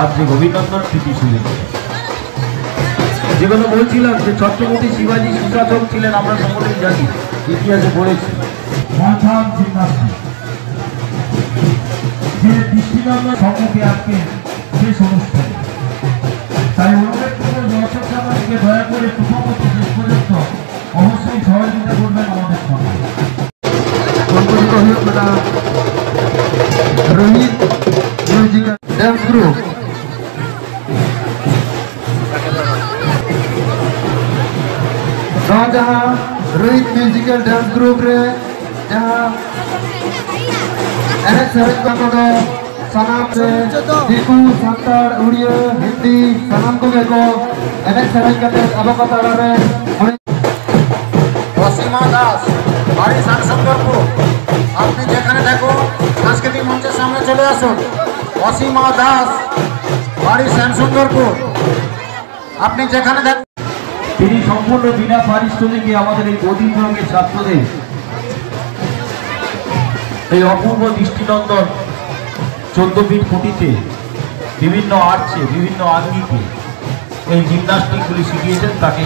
আন্তরিক অভিনন্দন প্রীতি শুভেচ্ছা। যে কথা বলছিলাম যে ছত্রপতি শিবাজী সুশাসক ছিলেন আমরা সকলেই জানি, ইতিহাসে পড়েছি। যে দৃষ্টিনন্দন সম্মুখে আজকে শেষ অনুষ্ঠান, তাই অনুরোধ করব দর্শক সমাজকে দয়া করে প্রথম থেকে শেষ পর্যন্ত অবশ্যই সহযোগিতা করবেন আমাদের সঙ্গে। রোহিত মিউজিক্যাল ড্যান্স গ্রুপ जहाँ रोहित म्यूजिकल डांस ग्रुप रे जहाँ एनेक सेरेंज को सनाम से दिकू सांताड़ उड़िया हिंदी सनाम को एनेक सेरेंज करते अवगत रे অসীমা দাস বাড়ি শানসুন্দরপুর। আপনি যেখানে থাকুন সাংস্কৃতিক মঞ্চের সামনে চলে আসুন। অসীমা দাস বাড়ি শানসুন্দরপুর, আপনি যেখানে থাকুন। তিনি সম্পূর্ণ বিনা পারিশ্রমিকে আমাদের এই গদিন্দ্রকের ছাত্রদের এই অপূর্ব দৃষ্টিনন্দন 14 ফিট ফুটিতে বিভিন্ন আর্চে বিভিন্ন আঙ্গিকে এই জিমনাস্টিকগুলি শিখিয়েছেন। তাকে